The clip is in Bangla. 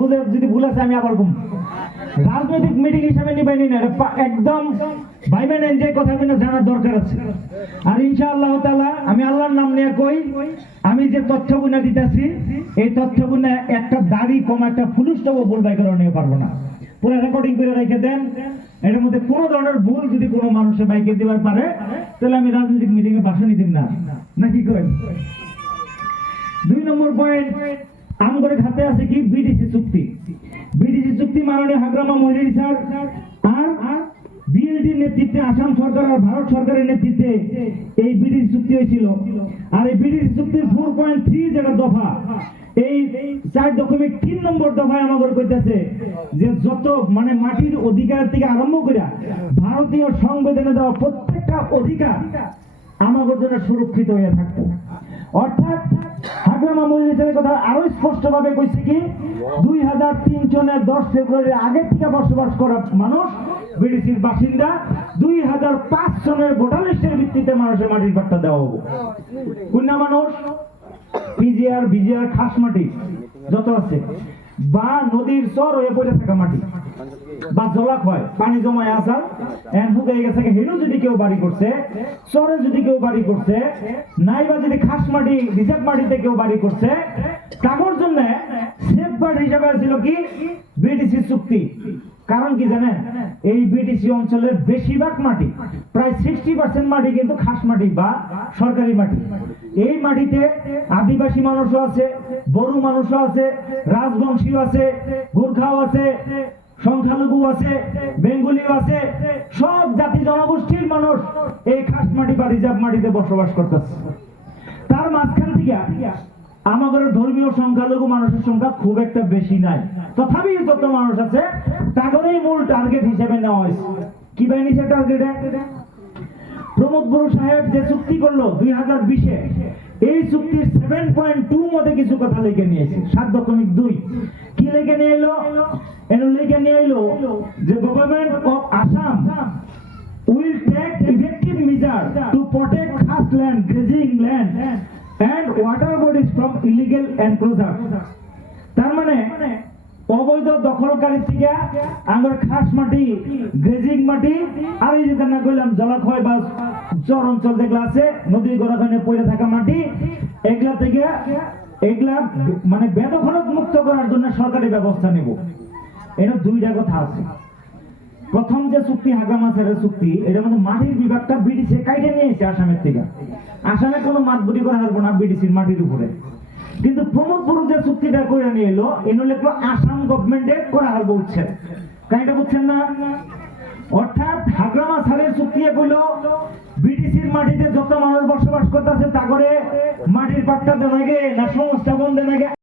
বুঝে যদি ভুল আছে আমি আবার কম রাজনৈতিক মিটিং হিসাবে নিবেন না, একদম ভাইবেন যে কথাগুলো জানার দরকার আছে। আর ইনশাআল্লাহ তাআলা আমি আল্লাহর নাম নিয়ে কই, আমি যে তথ্যগুলো দিতেছি এই তথ্যগুলো একটা দাড়ি কম একটা ফুলস্টপও ভুল বাই করে নিয়ে পারবো না। পুরো রেকর্ডিং করে রেখে দেন, এটার মধ্যে কোনো ধরনের ভুল যদি কোনো মানুষের বাইকে দিবার পারে তাহলে আমি রাজনৈতিক মিটিং এ ভাষণ দিম না, নাকি কই? 2 নম্বর পয়েন্ট, আমগরের হাতে আছে কি বিডিসি চুক্তি। বিডিসি চুক্তি মাননীয় হাগ্রামা মহিলা স্যার আর বিএলডির নেতৃত্বে আসাম সরকার আর ভারত সরকারের নেতৃত্বে এই বিডিসি চুক্তি হয়েছিল। আর এই বিডিসি চুক্তির 4.3 যেটা দফা, এই 4.3 নম্বর দফায় আমাদের কইতেছে যে যত মানে মাটির অধিকার থেকে আরম্ভ করে ভারতীয় সংবিধানে দেওয়া প্রত্যেকটা অধিকার আমাদের জন্য সুরক্ষিত হয়ে থাকতো। অর্থাৎ হাগ্রামা মহিলাদের কথা আরো স্পষ্ট ভাবে কইছে কি 2003 সনের 10 ফেব্রুয়ারির আগে থেকে বসবাস করা মানুষ বিডিসির বাসিন্দা, 2005 সনের ভোটার লিস্টের ভিত্তিতে মানুষের মাটির পাট্টা দেওয়া হবে। কোন মানুষ পিজিআর বিজিআর খাস মাটি যত আছে বা নদীর চর হয়ে পড়ে থাকা মাটি বা জলাশয় পানি জমায় আসার এন শুকিয়ে গেছে, হেনু যদি কেউ বাড়ি করছে, চরে যদি কেউ বাড়ি করছে, নাই বা যদি খাস মাটি রিজার্ভ মাটিতে কেউ বাড়ি করছে, তার জন্য সেফগার্ড হিসাবে ছিল কি বিডিসি চুক্তি। কারণ কি জানেন, এই বিডিসি অঞ্চলের বেশিরভাগ মাটি প্রায় 60% মাটি কিন্তু খাস মাটি বা সরকারি মাটি। এই মাটিতে আদিবাসী মানুষও আছে, বড়ো মানুষও আছে, রাজবংশীও আছে, গোর্খাও আছে, সংখ্যালঘু আছে, বেঙ্গলিও আছে, সব জাতি জনগোষ্ঠীর মানুষ এই খাস মাটি বা রিজার্ভ মাটিতে বসবাস করতেছে। তার মাঝখান থেকে আমাদের ধর্মীয় সংখ্যালঘু মানুষের সংখ্যা খুব একটা বেশি নাই, তথাপি যত মানুষ আছে তাদেরই মূল টার্গেট হিসেবে নেওয়া হয়েছে। কি বানিয়েছে টার্গেটে? প্রমোদ বড়ু সাহেব যে চুক্তি করলো 2020-এ, এই চুক্তির 7.2 মধ্যে কিছু কথা লিখে নিয়েছে। 7.2 কি লিখে নিয়ে এলো? লিখে নিয়ে এলো যে government of Assam will take effective measures to protect khas land, grazing land and water bodies from illegal encroachers. তার মানে অবৈধ দখলকারী থেকে আমার খাস মাটি, গ্রেজিং মাটি আর এই যেটা না কইলাম জলাশয় বা চর অঞ্চল যেগুলো আছে নদীর গড়াখানে পড়ে থাকা মাটি, এগুলা থেকে এগুলা মানে বেদখলত মুক্ত করার জন্য সরকারি ব্যবস্থা নেব। এটা 2টা কথা আছে। প্রথম যে চুক্তি হাগ্রামা স্যারের চুক্তি, এটার মধ্যে মাটির বিভাগটা বিডিসি কাইটে নিয়েছে আসামের থেকে। আসামে কোনো মাতবুরি করা হবে না বিডিসির মাটির উপরে। কিন্তু প্রমোদ বড়ু যে চুক্তিটা করে নিয়ে এলো, এনে লিখলো আসাম গভর্নমেন্টে করা হবে উচ্ছেদ। কাইটা বুঝছেন না? অর্থাৎ হাগ্রামা স্যারের চুক্তি এগুলো বিডিসির মাটিতে যত মানুষ বসবাস করতেছে তা করে মাটির পাট্টা দেওয়া লাগে না সংস্থাপন দেওয়া লাগে।